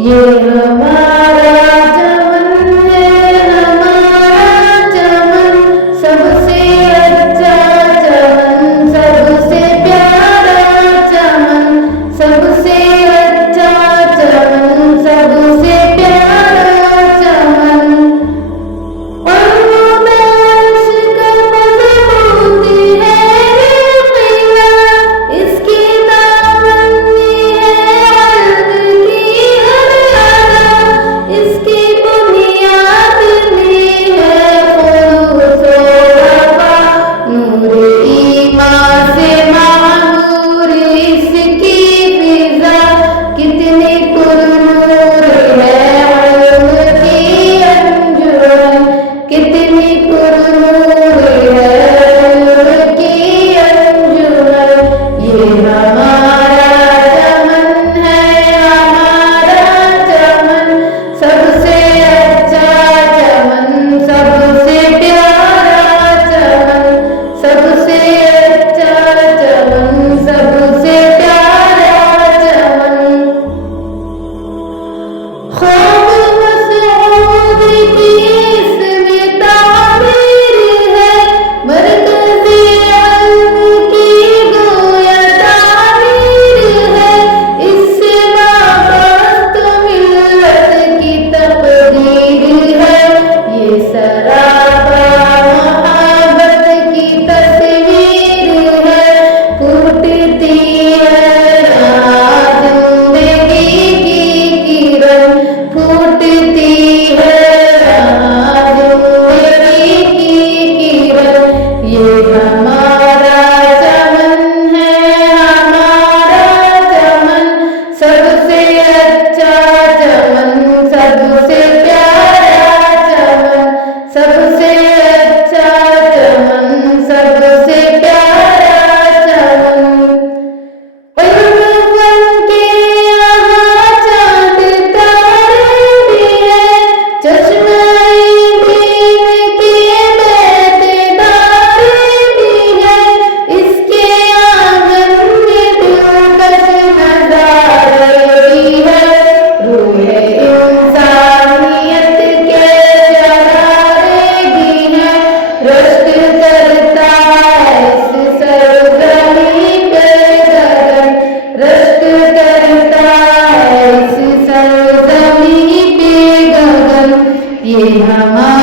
ये हमारा चमन है, हमारा चमन, सबसे अच्छा चमन, सबसे प्यारा चमन, सबसे अच्छा चमन, सबसे प्यारा चमन। और वो दर्श का मजबूत है ये किला, इसकी दामन में है अर्द की हरियाणा, इसकी बुनियाद में है खुलूस वफा, नूर ईमान से मामूर इसकी फिजा, कितनी पुरनूर है इल्म की अंजुमन, कितनी पुरनूर है इल्म की अंजुमन। ये हमारा चमन है, हमारा चमन, सबसे अच्छा चमन, सबसे प्यारा चमन, सबसे अच्छा चमन, सबसे प्यारा चमन। ख्वाब मसऊद की इसमें ताबीर है, मरकज़े इल्म की गोया ताबीर है, इससे वाबस्त मिल्लत की तकदीर है, ये सरापा मोहब्बत की तस्वीर है, फूटती है राह ज़िंदगी की किरण, फूटती है राह ज़िंदगी की किरण। ये हमारा चमन है, हमारा चमन, सबसे अच्छा चमन, सबसे प्यारा चमन, सबसे अच्छा चमन, सबसे प्यारा चमन। इल्म के यहाँ चाँद तारे भी हैं, चश्मे-ए-दीन के बेतेदारे भी हैं, इसके आंगन में दिलकश नज़ारे भी हैं, रूहे इंसानियत के शरारे भी हैं, रश्क करता है इस सरज़मीं पे गगन, रश्क करता है इस सरज़मीं पे गगन। ये हमारा